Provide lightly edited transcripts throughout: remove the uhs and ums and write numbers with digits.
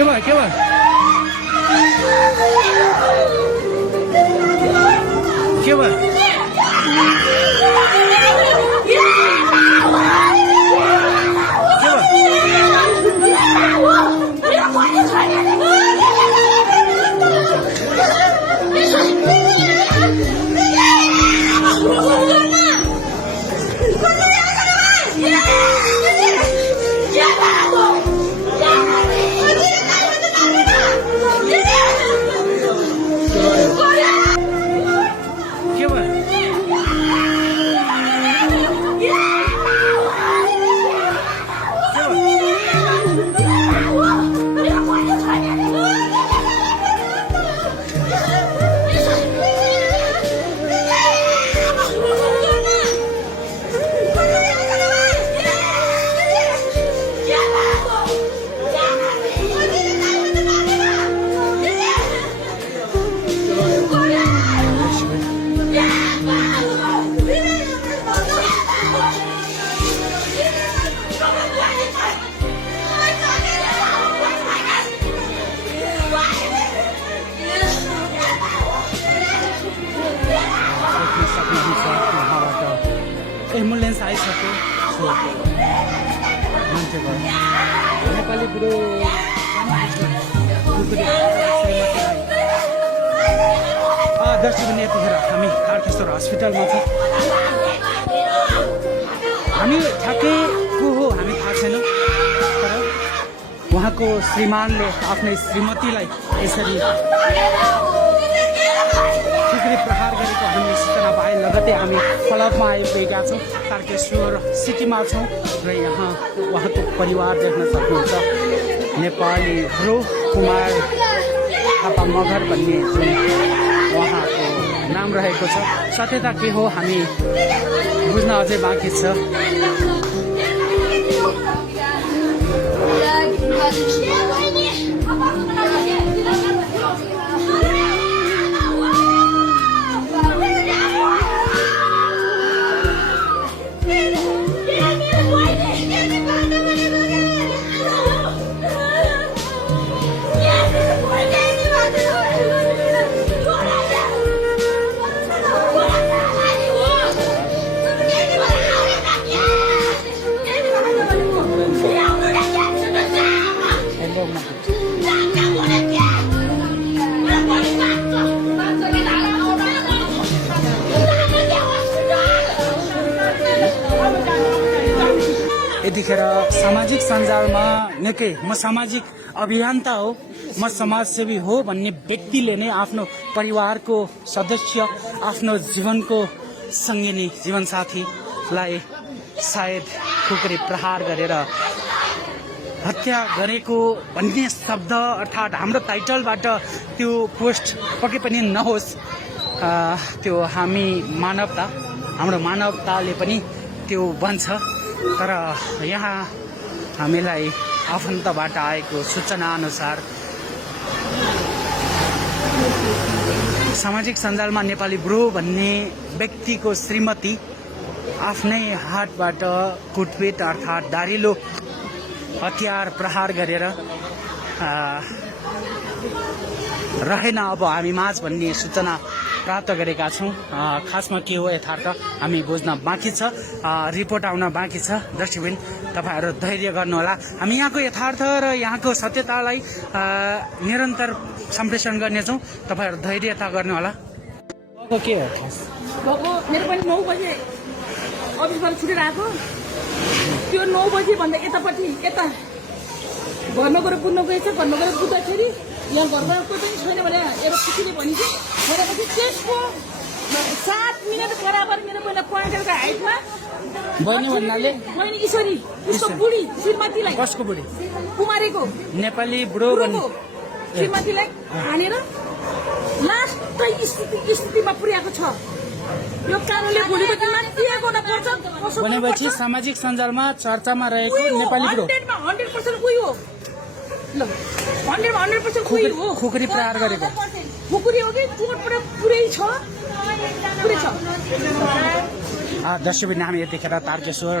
के भयो के भयो के भयो एम्बुलेन्स आइसक्यो मान्छेको नेपाली बुढो दर्शक यतिखेर हामी तारकेश्वर हस्पिटलमा छौँ हामी ठ्याक्कै को हो हामी थाहा छैन तर उहाँको श्रीमानले आफ्नै श्रीमतीलाई यसरी खुकुरी प्रहार गरेको हामी सूचना पाए लगतै हामी फलपमा आइपुगेका छौँ तारकेश्वर सिटीमा छौँ र यहाँ उहाँको परिवार देख्न सक्नुहुन्छ नेपाली रो कुमार थापा मगर भन्ने जुन उहाँको नाम रहेको छ सत्यता के हो हामी बुझ्न अझै बाँकी छ यतिखेर सामाजिक सञ्जालमा निकै म सामाजिक अभियन्ता हो म समाजसेवी हो भन्ने व्यक्तिले नै आफ्नो परिवारको सदस्य आफ्नो जीवनको सङ्गिनी जीवनसाथीलाई सायद खुकुरी प्रहार गरेर हत्या गरेको भन्ने शब्द अर्थात् हाम्रो टाइटलबाट त्यो पोस्ट पक्कै पनि नहोस् त्यो हाम्रो मानवताले पनि त्यो बन्छ तर यहाँ हामीलाई आफन्तबाट आएको सूचना अनुसार सामाजिक सञ्जालमा नेपाली ब्रो भन्ने व्यक्तिको श्रीमती आफ्नै हातबाट कुटपिट अर्थात् धारिलो हतियार प्रहार गरेर रहेन अब हामी माझ भन्ने सूचना प्राप्त गरेका छौँ खासमा के हो यथार्थ हामी बुझ्न बाँकी छ रिपोर्ट आउन बाँकी छ दर्शकबिन तपाईँहरू धैर्य गर्नुहोला हामी यहाँको यथार्थ र यहाँको सत्यतालाई निरन्तर सम्प्रेषण गर्नेछौँ तपाईँहरू धैर्यता गर्नुहोला के हो मेरो पनि 9 बजे अफिसबाट छुटेर आएको त्यो 9 बजे भन्दा यतापट्टि यता घरमा गएर कुद्न गएछ घरमा गएर कुद्दाखेरि यहाँ घरमा कोही पनि छैन भने एउटा खुसीले भनिन्छ भनेपछि त्यसको 7 मिनट बराबर मेरो पहिला पोइन्टरको हाइटमा बहिनी भन्नाले बहिनी ईश्वरी उसको बुढी श्रीमतीलाई कसको बुढी कुमारीको नेपाली बुढो श्रीमतीलाई हानेर लास्ट स्थितिमा पुर्याएको छ यो कारणले भोलिको दिनमा के गर्न पर्छ भनेपछि सामाजिक सञ्जालमा चर्चामा रहेको नेपाली बुढो 100% उही हो ल 100% उही हो खुकुरी प्रहार गरेको खुकुरी हो कि चोटबाट पुरै छ दर्शकबिन हामी यतिखेर तारकेश्वर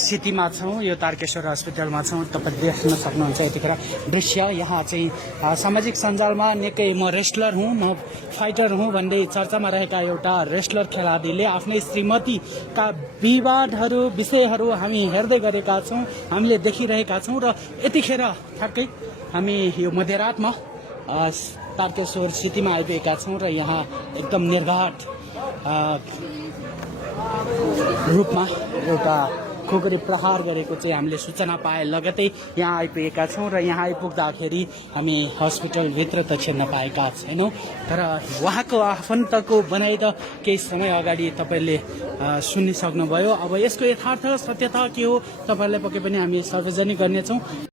सिटीमा छौँ। यो तारकेश्वर हस्पिटलमा छौँ। तपाईँ देख्न सक्नुहुन्छ यतिखेर दृश्य। यहाँ चाहिँ सामाजिक सञ्जालमा निकै म रेस्लर हुँ, म फाइटर हुँ भन्दै चर्चामा रहेका एउटा रेस्लर खेलाडीले आफ्नै श्रीमतीका विवादहरू विषयहरू हामी हेर्दै गरेका छौँ, हामीले देखिरहेका छौँ। र यतिखेर ठ्याक्कै हामी यो मध्यरातमा तारकेश्वर सिटीमा आइपुगेका छौँ र यहाँ एकदम निर्घाट रूपमा एउटा खुकुरी प्रहार गरेको चाहिँ हामीले सूचना पाए लगतै यहाँ आइपुगेका छौँ र यहाँ आइपुग्दाखेरि हामी हस्पिटलभित्र त छिर्न पाएका छैनौँ। तर उहाँको आफन्तको बनाइ त केही समय अगाडि तपाईँले सुनिसक्नुभयो। अब यसको यथार्थ सत्यता के हो तपाईँहरूलाई पक्कै पनि हामी सार्वजनिक गर्नेछौँ।